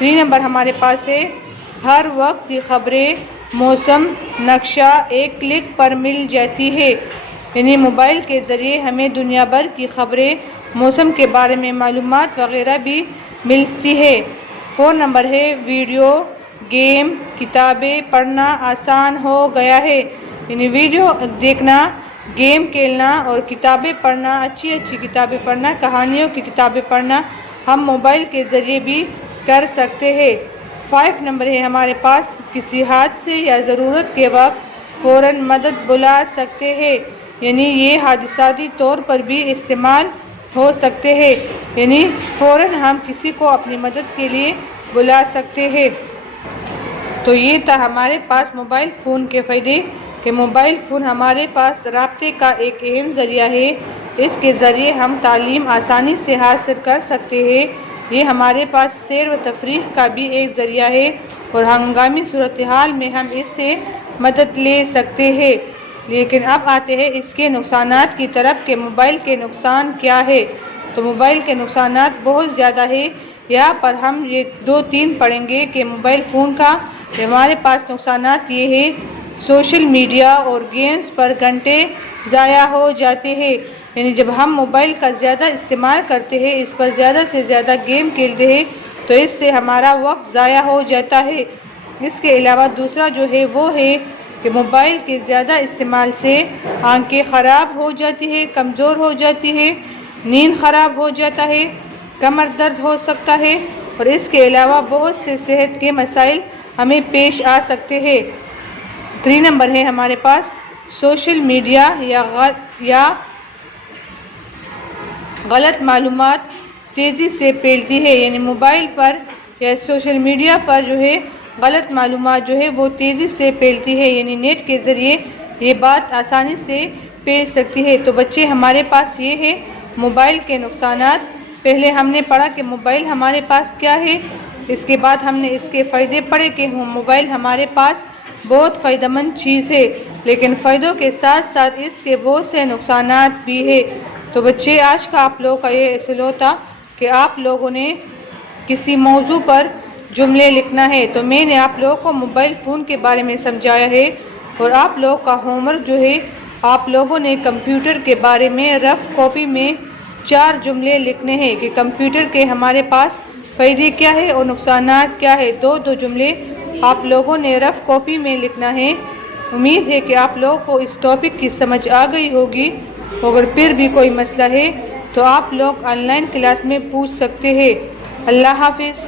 3 number ہمارے پاس ہے ہر وقت کی خبریں، موسم، نقشہ ایک کلک پر مل جاتی ہے، یعنی موبائل کے ذریعے ہمیں دنیا بھر کی خبریں، موسم کے بارے میں معلومات وغیرہ بھی ملتی ہے۔ 4 نمبر ہے ویڈیو گیم، کتابیں پڑھنا آسان ہو گیا ہے، یعنی ویڈیو دیکھنا، گیم کھیلنا اور کتابیں پڑھنا، اچھی کتابیں پڑھنا، کہانیوں کی کتابیں پڑھنا ہم موبائل کے ذریعے بھی کر سکتے ہیں۔ 5 نمبر ہے ہمارے پاس کسی حادثے یا ضرورت کے وقت فوراً مدد بلا سکتے ہیں، یعنی یہ حادثاتی طور پر بھی استعمال ہو سکتے ہیں، یعنی فوراً ہم کسی کو اپنی مدد کے لیے بلا سکتے ہیں۔ تو یہ تھا ہمارے پاس موبائل فون کے فائدے کہ موبائل فون ہمارے پاس رابطے کا ایک اہم ذریعہ ہے، اس کے ذریعے ہم تعلیم آسانی سے حاصل کر سکتے ہیں، یہ ہمارے پاس سیر و تفریح کا بھی ایک ذریعہ ہے اور ہنگامی صورتحال میں ہم اس سے مدد لے سکتے ہیں۔ لیکن اب آتے ہیں اس کے نقصانات کی طرف کہ موبائل کے نقصان کیا ہے۔ تو موبائل کے نقصانات بہت زیادہ ہے، یہاں پر ہم یہ 2-3 پڑھیں گے کہ موبائل فون کا ہمارے پاس نقصانات یہ ہے، سوشل میڈیا اور گیمز پر گھنٹے ضائع ہو جاتے ہیں، یعنی جب ہم موبائل کا زیادہ استعمال کرتے ہیں، اس پر زیادہ سے زیادہ گیم کھیلتے ہیں تو اس سے ہمارا وقت ضائع ہو جاتا ہے۔ اس کے علاوہ دوسرا جو ہے وہ ہے کہ موبائل کے زیادہ استعمال سے آنکھیں خراب ہو جاتی ہے، کمزور ہو جاتی ہے، نیند خراب ہو جاتا ہے، کمر درد ہو سکتا ہے اور اس کے علاوہ بہت سے صحت کے مسائل ہمیں پیش آ سکتے ہیں۔ 3 نمبر ہے ہمارے پاس سوشل میڈیا یا غلط معلومات تیزی سے پھیلتی ہے، یعنی موبائل پر یا سوشل میڈیا پر جو ہے غلط معلومات جو ہے وہ تیزی سے پھیلتی ہے، یعنی نیٹ کے ذریعے یہ بات آسانی سے پھیل سکتی ہے۔ تو بچے ہمارے پاس یہ ہے موبائل کے نقصانات، پہلے ہم نے پڑھا کہ موبائل ہمارے پاس کیا ہے، اس کے بعد ہم نے اس کے فائدے پڑھے کہ موبائل ہمارے پاس بہت فائدہ مند چیز ہے، لیکن فائدوں کے ساتھ ساتھ اس کے بہت سے نقصانات بھی ہیں۔ تو بچے آج کا آپ لوگوں کا یہ اصول ہوتا کہ آپ لوگوں نے کسی موضوع پر جملے لکھنا ہے، تو میں نے آپ لوگوں کو موبائل فون کے بارے میں سمجھایا ہے اور آپ لوگوں کا ہوم ورک جو ہے آپ لوگوں نے کمپیوٹر کے بارے میں رف کاپی میں 4 جملے لکھنے ہیں کہ کمپیوٹر کے ہمارے پاس فائدے کیا ہے اور نقصانات کیا ہے، 2 جملے آپ لوگوں نے رف کاپی میں لکھنا ہے۔ امید ہے کہ آپ لوگوں کو اس ٹاپک کی سمجھ آ گئی ہوگی، اگر پھر بھی کوئی مسئلہ ہے تو آپ لوگ آن لائن کلاس میں پوچھ سکتے ہیں۔ اللہ حافظ۔